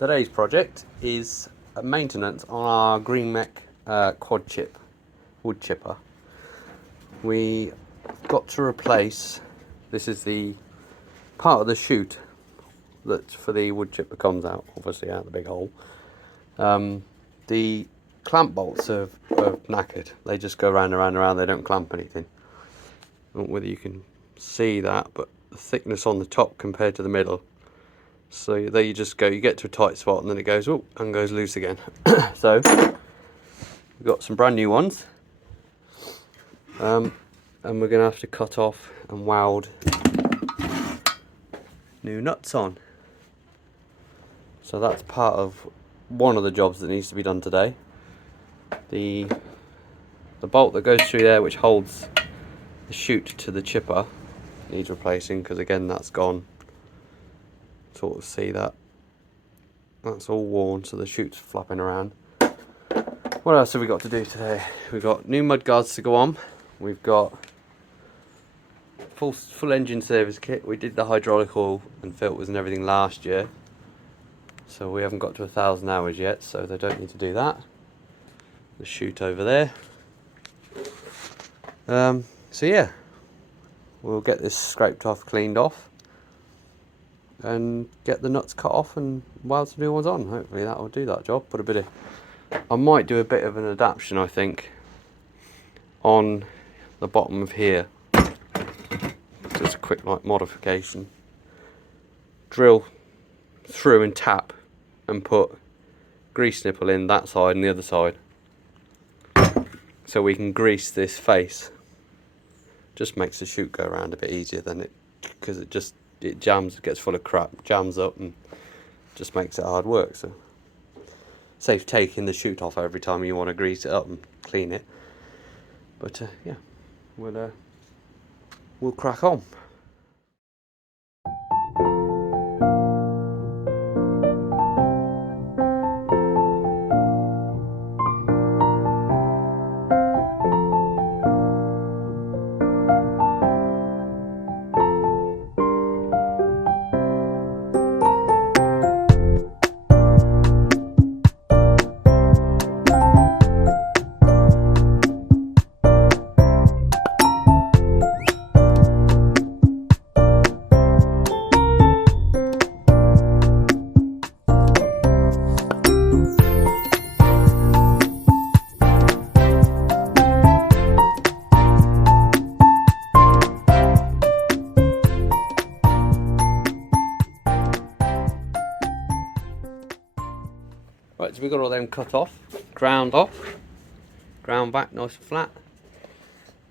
Today's project is a maintenance on our greenmech quad chip wood chipper. We got to replace, this is the part of the chute that for the wood chip that comes out, obviously out the big hole. The clamp bolts are knackered. They just go round and round and round, they don't clamp anything. I don't know whether you can see that, but the thickness on the top compared to the middle. So there you just go, you get to a tight spot and then it goes oh, and goes loose again. So we've got some brand new ones. And we're going to have to cut off and weld new nuts on. So that's part of one of the jobs that needs to be done today. The bolt that goes through there, which holds the chute to the chipper, needs replacing because again that's gone. Sort of see that that's all worn, so the chute's flapping around. What else have we got to do today? We've got new mud guards to go on. We've got full engine service kit. We did the hydraulic oil and filters and everything last year, so we haven't got to 1,000 hours yet, so they don't need to do that. The chute over there. So yeah, we'll get this scraped off, cleaned off, and get the nuts cut off and weld some new ones on. Hopefully that will do that job. Put a bit of, I might do a bit of an adaptation, I think, on the bottom of here. Just a quick like modification. Drill through and tap and put grease nipple in that side and the other side, so we can grease this face. Just makes the chute go around a bit easier than it, because it jams, it gets full of crap, jams up and just makes it hard work. So save taking the chute off every time you want to grease it up and clean it. But yeah, we'll crack on. Right, so we've got all them cut off, ground back nice and flat.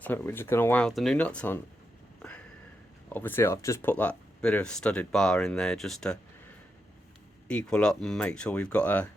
So we're just going to weld the new nuts on. Obviously I've just put that bit of studded bar in there just to equal up and make sure we've got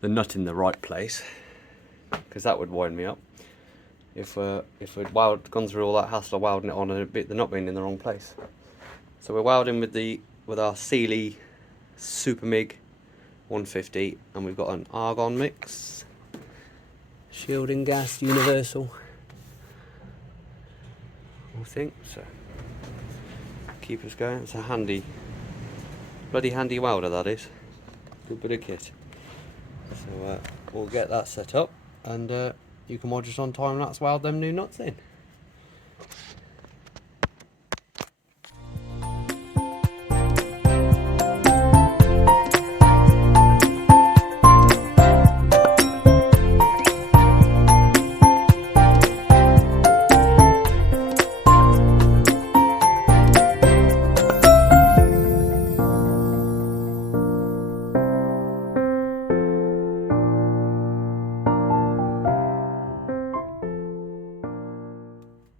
the nut in the right place, because that would wind me up if we'd gone through all that hassle of welding it on and the nut being in the wrong place. So we're welding with our Sealy Super MIG 150, and we've got an argon mix, shielding gas, universal, I think. So keep us going. It's a bloody handy welder, that is. Good bit of kit. So we'll get that set up, and you can watch us on time lapse weld them new nuts in.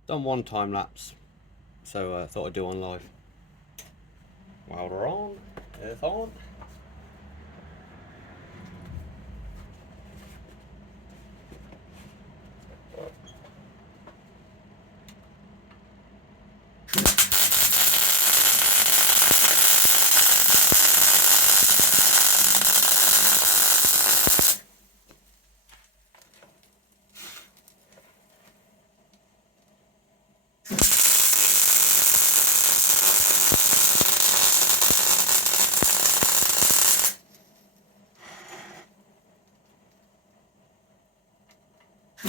Done one time lapse, so I thought I'd do one live. Welder on, earth on. Oh,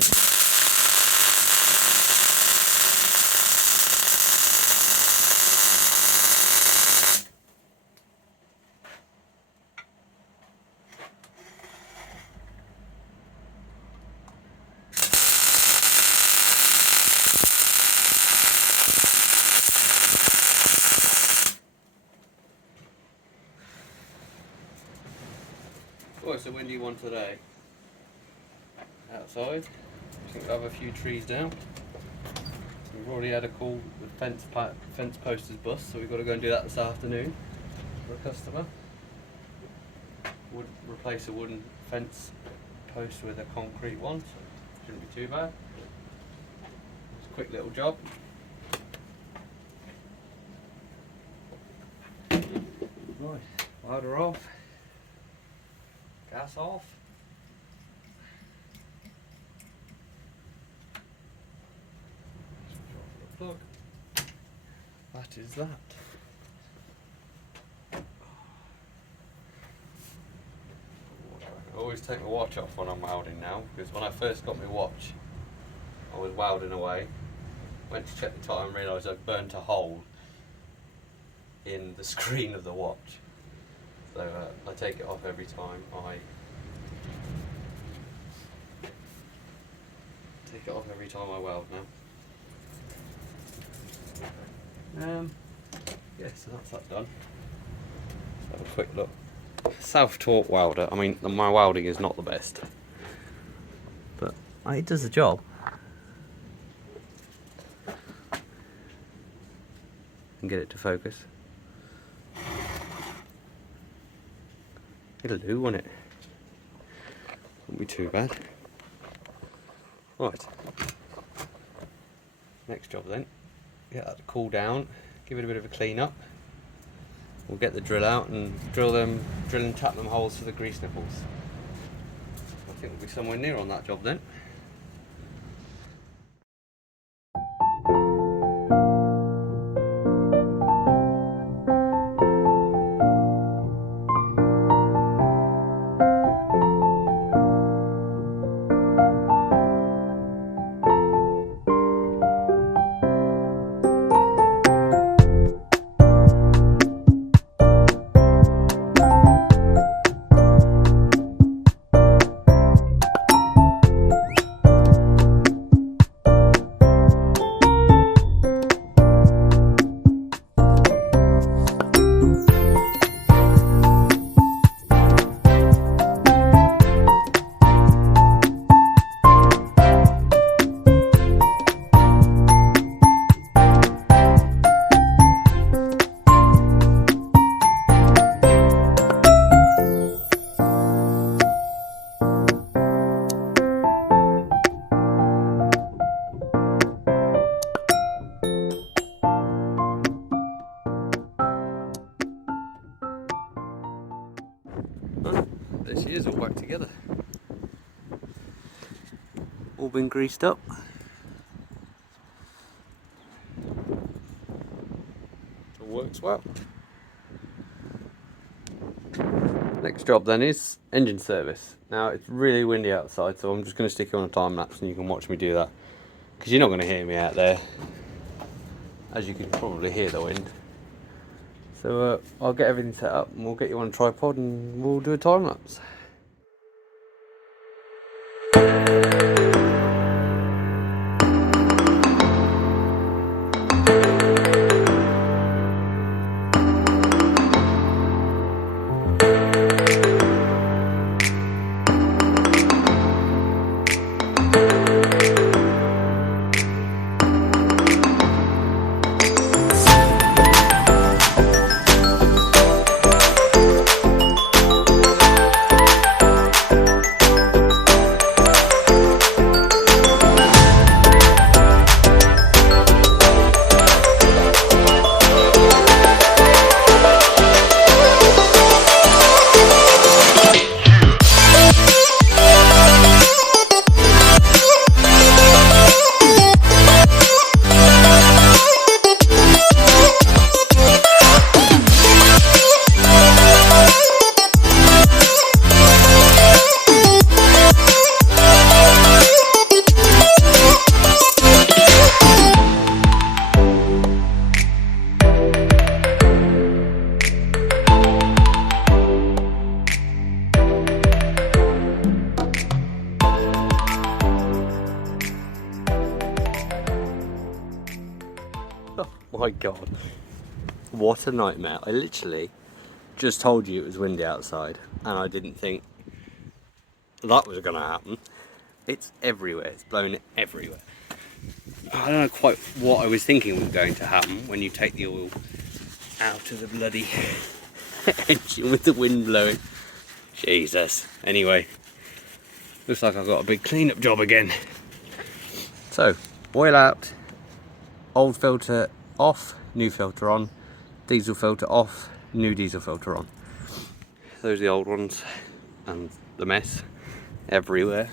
it's a windy one today. Outside, I think we'll have a few trees down. We've already had a call with fence posters bust, so we've got to go and do that this afternoon for a customer. Would replace a wooden fence post with a concrete one, so shouldn't be too bad. It's a quick little job. Right, welder off, gas off. Plug. That is that. I always take my watch off when I'm welding now, because when I first got my watch, I was welding away. Went to check the time and realised I'd burnt a hole in the screen of the watch. So I take it off every time I weld now. Yeah, so that's that done. Let's have a quick look. Self-taught welder. I mean, my welding is not the best, but it does the job. And get it to focus. It'll do, won't it? Won't be too bad. Right. Next job then. Get that to cool down. Give it a bit of a clean up. We'll get the drill out and drill and tap them holes for the grease nipples. I think we'll be somewhere near on that job then. There she is, all back together. All been greased up. All works well. Next job then is engine service. Now it's really windy outside, so I'm just going to stick you on a time lapse and you can watch me do that, because you're not going to hear me out there, as you can probably hear the wind. So I'll get everything set up and we'll get you on a tripod and we'll do a time lapse. My god, what a nightmare. I literally just told you it was windy outside and I didn't think that was going to happen. It's everywhere, it's blown everywhere. I don't know quite what I was thinking was going to happen when you take the oil out of the bloody engine with the wind blowing. Jesus. Anyway, looks like I've got a big clean-up job again. So, oil out, old filter off, new filter on, diesel filter off, new diesel filter on. Those are the old ones and the mess everywhere.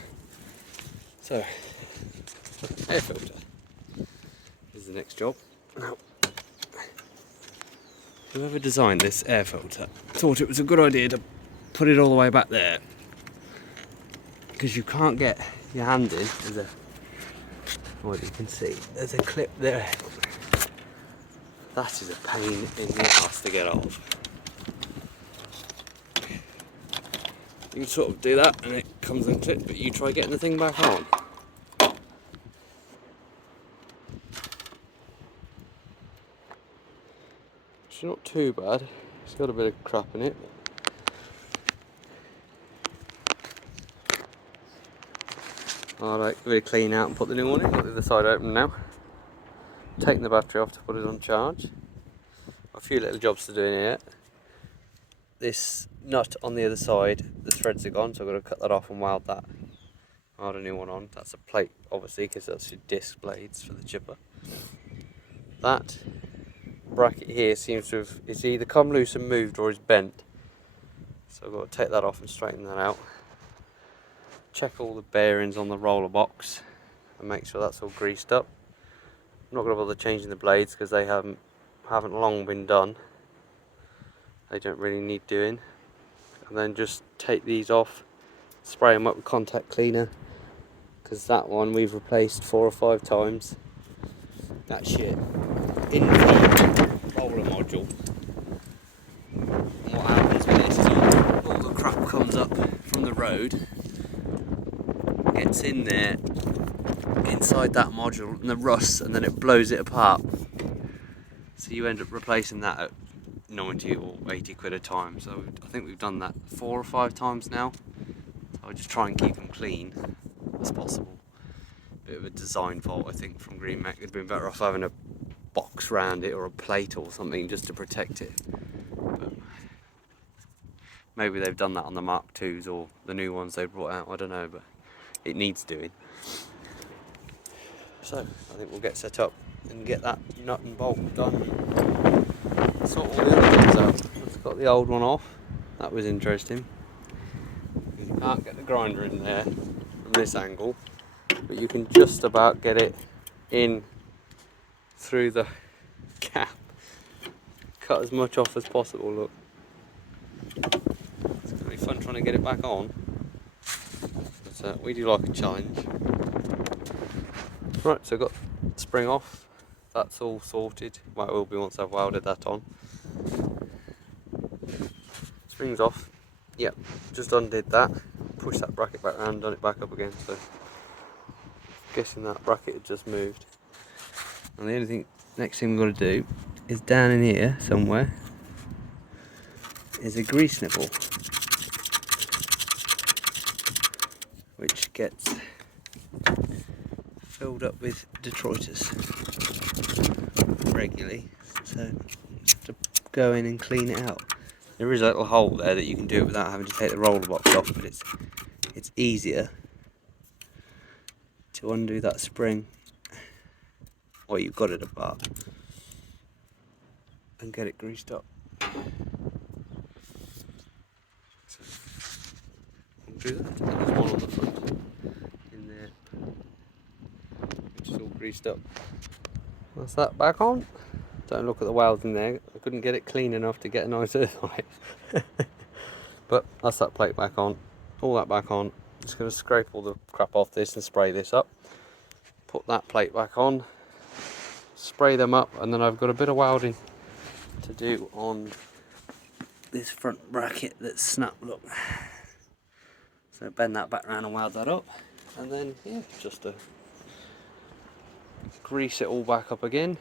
So, air filter is the next job. Now, whoever designed this air filter thought it was a good idea to put it all the way back there, because you can't get your hand in. There's a, what you can see, there's a clip there. That is a pain in the ass to get off. You sort of do that and it comes unclipped, but you try getting the thing back on. It's not too bad. It's got a bit of crap in it. Alright, give it a clean out and put the new one in. Got the other side open now. Taking the battery off to put it on charge. A few little jobs to do in here. This nut on the other side, the threads are gone, so I've got to cut that off and weld that. Weld a new one on. That's a plate, obviously, because that's your disc blades for the chipper. That bracket here seems to have, it's either come loose and moved or is bent. So I've got to take that off and straighten that out. Check all the bearings on the roller box and make sure that's all greased up. I'm not going to bother changing the blades because they haven't long been done. They don't really need doing. And then just take these off, spray them up with contact cleaner, because that one we've replaced 4 or 5 times. That shit in the roller module. And what happens with this is all the crap comes up from the road, gets in there inside that module and the rust, and then it blows it apart. So you end up replacing that at 90 or 80 quid a time. So I think we've done that 4 or 5 times now. So I just try and keep them clean as possible. Bit of a design fault, I think, from greenmech. They'd been better off having a box round it or a plate or something just to protect it. But maybe they've done that on the Mark IIs or the new ones they brought out, I don't know, but it needs doing. So I think we'll get set up and get that nut and bolt done and sort all the other things out. I've got the old one off. That was interesting. You can't get the grinder in there from this angle, but you can just about get it in through the gap. Cut as much off as possible, look. It's going to be fun trying to get it back on. But we do like a challenge. Right, so I've got the spring off. That's all sorted. Well, it will be once I've welded that on. Spring's off. Yep, just undid that. Pushed that bracket back around, done it back up again. So, guessing that bracket had just moved. And the only thing, next thing we've got to do is down in here somewhere is a grease nipple, which gets filled up with detritus regularly, so you have to go in and clean it out. There is a little hole there that you can do it without having to take the roller box off, but it's easier to undo that spring, or you've got it apart, and get it greased up. So we'll do that. And there's one on the front in there, which is all greased up. That's that back on. Don't look at the weld in there. I couldn't get it clean enough to get a nice earth on it. But that's that plate back on. All that back on. Just going to scrape all the crap off this and spray this up. Put that plate back on. Spray them up, and then I've got a bit of welding to do on this front bracket that's snapped, look. So bend that back round and weld that up, and then yeah, just to grease it all back up again.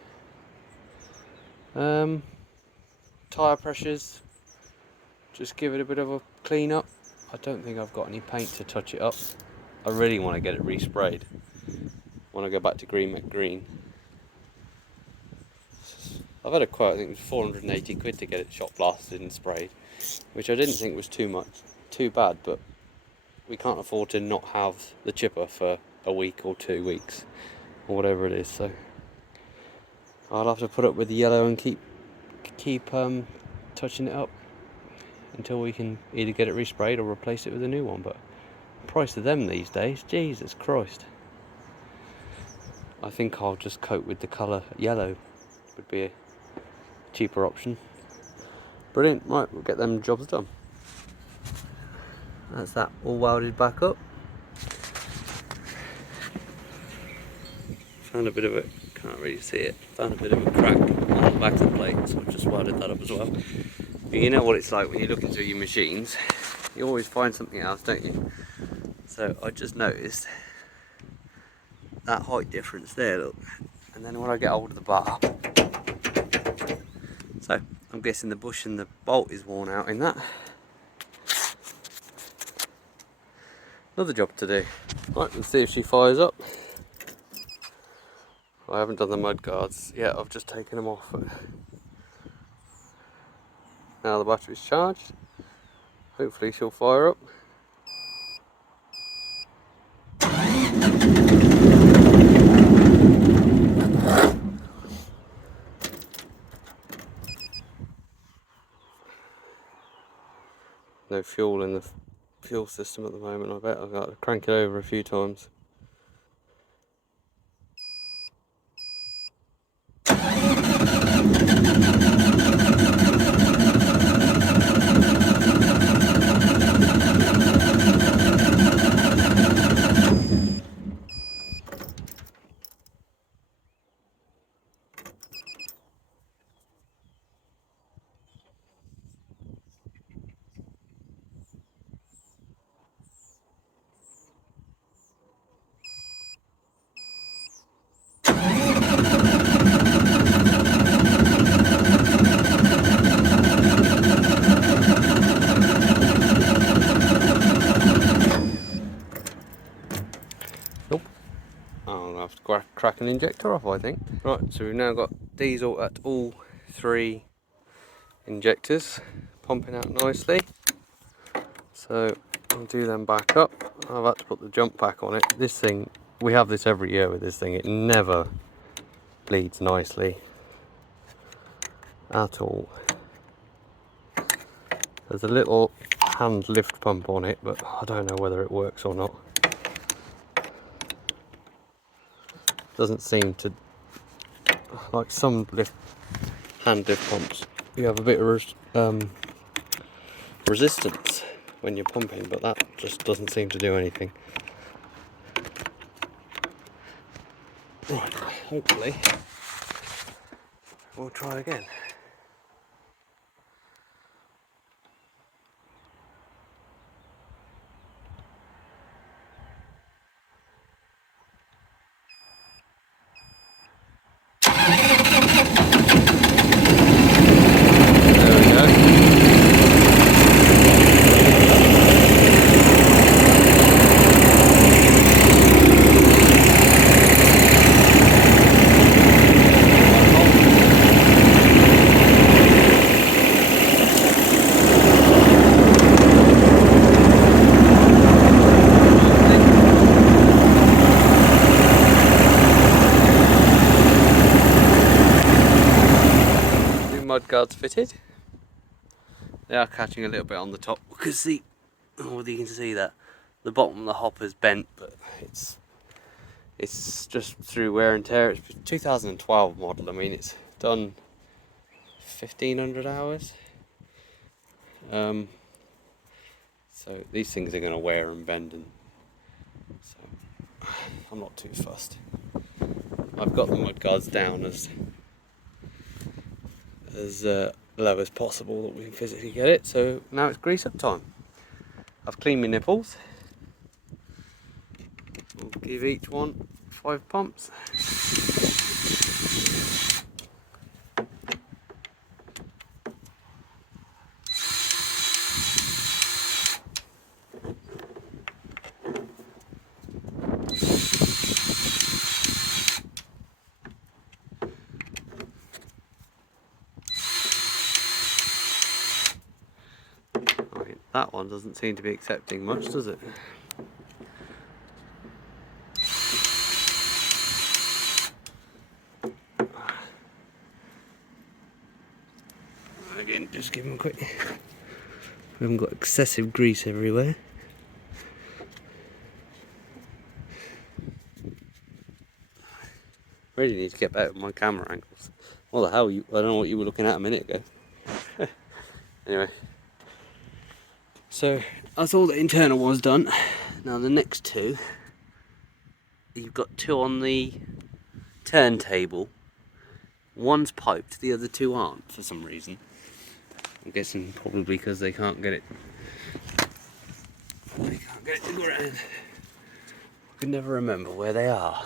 Tyre pressures, just give it a bit of a clean up. I don't think I've got any paint to touch it up. I really want to get it resprayed when I go back to greenmech green. I've had a quote, I think it was 480 quid to get it shot blasted and sprayed, which I didn't think was too bad, but we can't afford to not have the chipper for a week or 2 weeks or whatever it is, so I'll have to put up with the yellow and keep touching it up until we can either get it resprayed or replace it with a new one. But the price of them these days, Jesus Christ. I think I'll just coat with the colour yellow, would be a cheaper option. Brilliant, right, we'll get them jobs done. That's that all welded back up. Found a bit of a, can't really see it, found a bit of a crack on the back of the plate, so I've just welded that up as well. But you know what it's like when you look into your machines, you always find something else, don't you? So I just noticed that height difference there, look. And then when I get hold of the bar, so I'm guessing the bush and the bolt is worn out in that. Another job to do. Right, let's see if she fires up. I haven't done the mud guards yet, I've just taken them off. Now the battery's charged. Hopefully she'll fire up. No fuel in the fuel system at the moment, I bet. I've got to crank it over a few times. Nope. I'll have to crack an injector off, I think. Right, so we've now got diesel at all 3 injectors, pumping out nicely. So I'll do them back up. I've had to put the jump pack on it. This thing, we have this every year with this thing, it never bleeds nicely at all. There's a little hand lift pump on it, but I don't know whether it works or not. Doesn't seem to, like some hand lift pumps, you have a bit of resistance when you're pumping, but that just doesn't seem to do anything. Right, hopefully we'll try again. Mudguards fitted. They are catching a little bit on the top because you can see that the bottom of the hopper's bent, but it's just through wear and tear. It's 2012 model. I mean, it's done 1,500 hours. So these things are going to wear and bend, and so I'm not too fussed. I've got the mudguards down as low as possible that we can physically get it. So now it's grease up time. I've cleaned my nipples. We'll give each one 5 pumps. That one doesn't seem to be accepting much, does it? Again, just give them a quick... We haven't got excessive grease everywhere. Really need to get better with my camera angles. What the hell, I don't know what you were looking at a minute ago. Anyway. So, that's all the internal was done. Now the next two, you've got two on the turntable. One's piped, the other two aren't for some reason. I'm guessing probably because they can't get it. They can't get it to go around. I can never remember where they are.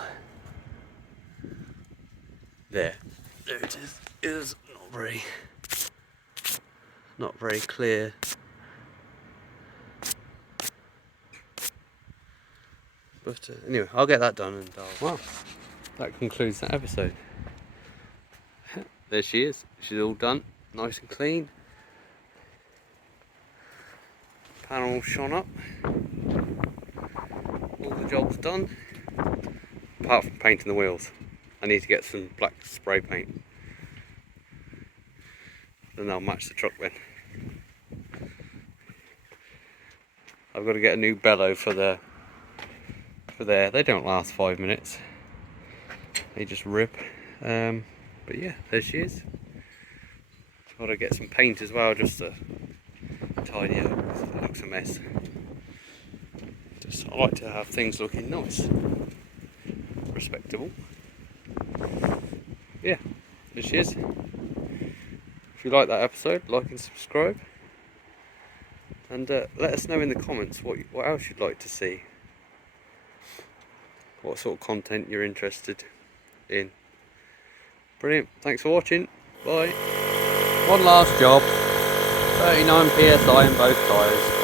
There it is. It is not very clear. But anyway, I'll get that done, and well, that concludes that episode. There she is. She's all done, nice and clean. Panel shone up. All the job's done, apart from painting the wheels. I need to get some black spray paint, then they'll match the truck then. I've got to get a new bellow for there. They don't last 5 minutes. They just rip. But yeah, there she is. Got to get some paint as well, just to tidy it up, because it looks a mess. I like to have things looking nice, respectable. Yeah, there she is. If you like that episode, like and subscribe, and let us know in the comments what else you'd like to see, what sort of content you're interested in. Brilliant, thanks for watching, bye. One last job, 39 psi in both tyres.